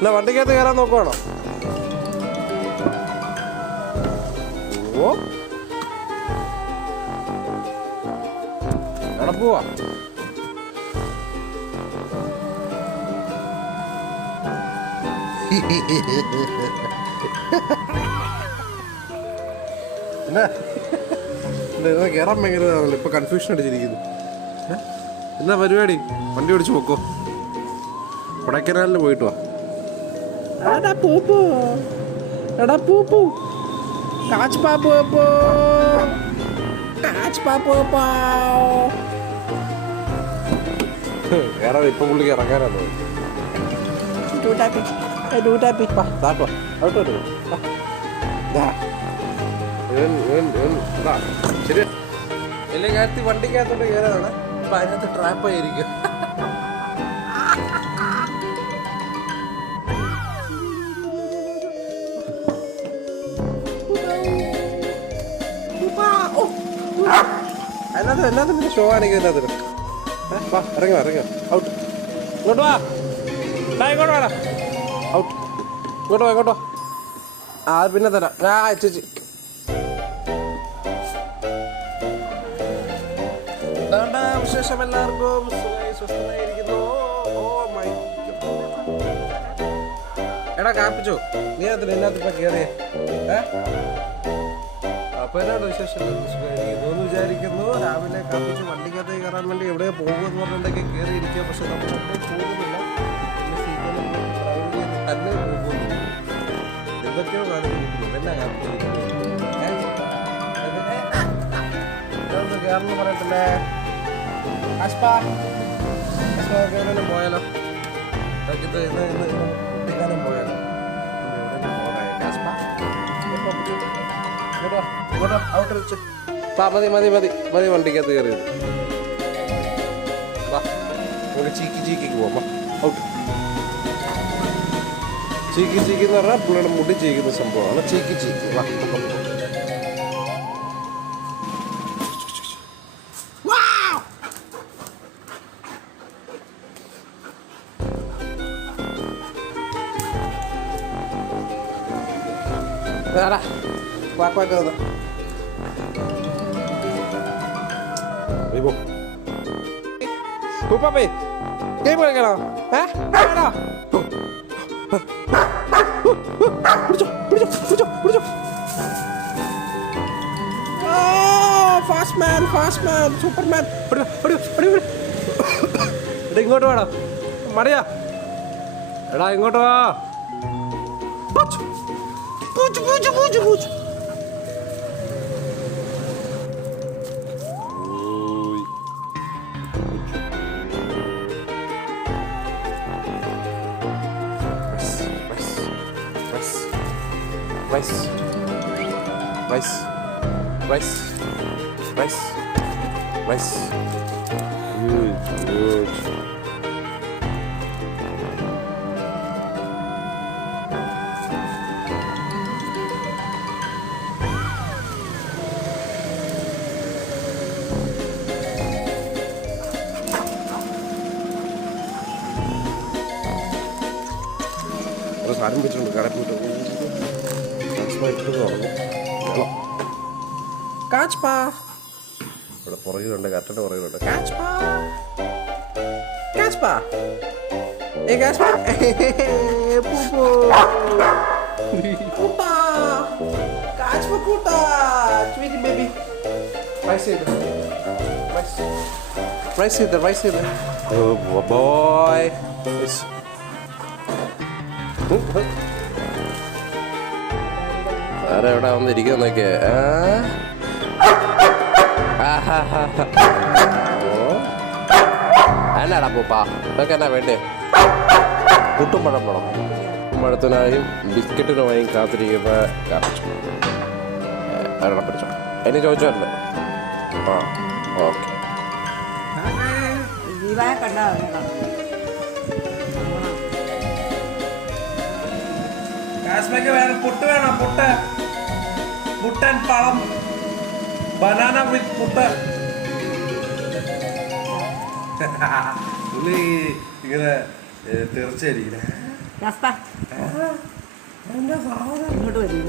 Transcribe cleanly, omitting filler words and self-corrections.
എന്നാ വണ്ടിക്കകത്ത് കയറാൻ നോക്കുവാണോ? ഓ എവിടെ പോവാ? എന്നാ കയറാൻ ഭയങ്കര ഇപ്പൊ കൺഫ്യൂഷൻ അടിച്ചിരിക്കുന്നു. എന്നാ പരിപാടി? വണ്ടി ഓടിച്ചു പോക്കോ, കൊടൈക്കനാലിന് പോയിട്ട് വാ. എടാ പൂപ്പു, എടാ പൂപ്പു, കാച്ച് പാപ്പു, കാച്ച് പാപ്പു. വേറെ ഇപ്പൊ പുള്ളിക്ക് ഇറങ്ങാനാണ്. ശരി, എല്ലാ കാര്യത്തിൽ വണ്ടിക്കകത്തോട്ട് കയറാതാണ്. അപ്പൊ അതിനകത്ത് ട്രാപ്പായിരിക്കും. അതിനകത്ത് എല്ലാത്തിനും ഷോ ആണെങ്കിൽ എല്ലാത്തിനും വാ, ഇറങ്ങി ഔട്ട്. ഇങ്ങോട്ട് വാ, ഇങ്ങോട്ട് വേണം ഔട്ട്. ഇങ്ങോട്ട് വാ. ആ പിന്നെ തരാം. ചേച്ചി വിശേഷം എല്ലാവർക്കും സ്വസ്ഥമായിരിക്കുന്നു. എടാ കാപ്പിച്ചോ, നീ അതിന് എല്ലാത്തിപ്പോ കേറിയേ? അപ്പൊ എന്നാണ് വിശേഷം? സുഖമായിരിക്കുന്നു വിചാരിക്കുന്നു. രാവിലെ കാപ്പിച്ച് വണ്ടിക്കകത്ത് കയറാൻ വേണ്ടി എവിടെ പോകുമെന്ന് പറഞ്ഞിട്ടുണ്ടെങ്കിൽ കയറി ഇരിക്കുക. പക്ഷെ നമ്മൾ പോകുന്നില്ല, തന്നെ പോകുന്നു. എന്തൊക്കെയോ കാണിക്കുന്നു. എന്നാ കാപ്പി കയറെന്ന് പറയത്തില്ലേ? എവിടെയും പോയാലോ? കുട്ടിക്കാലം പോയാലോ? ഔട്ട് വെച്ച് മതി വണ്ടിക്കകത്ത് കയറിയത്. വാ, നമുക്ക് ചീക്കിക്ക് പോവാം. ഔട്ട്. ചീക്കി എന്ന് പറഞ്ഞാൽ പുള്ളിയുടെ മുടി ചീക്കുന്ന സംഭവമാണ് ചീക്കി. വാ. പൂപ്പാപ്പേ ഗെയിം കളിക്കണോ? ഫാസ്റ്റ് മാൻ സൂപ്പർമാൻ. ഇങ്ങോട്ട് വേണം മടിയാ. എടാ ഇങ്ങോട്ട് വാ. Rice. Good. സാധനം വെച്ചിട്ടുണ്ട് കടയിൽ പോയിട്ട് ഇവിടെ പുറകിലുണ്ട്, കറക്റ്റ് പുറകിലുണ്ട്. എവിടെ വന്നിരിക്കുന്നൊക്കെ എന്നാടാ പൂപ്പാ, ഇതൊക്കെ എന്നാ വേണ്ടേ? പുട്ടും പഴം വേണം. പഴത്തിനായും ബിസ്ക്കറ്റിനുമായും കാത്തിരിക്കുന്ന കാപ്പിച്ചു. ഒരെണ്ണം പിടിച്ചോ. എന്നെ ചോദിച്ചല്ലേ? ആ ഓക്കെ. പുട്ട് വേണം. പുട്ടൻ പഴം, ബനാന വിത്ത് പുട്ട്. പുള്ളി ഇങ്ങനെ തീർച്ചയായിരിക്കും ഇങ്ങോട്ട് വരും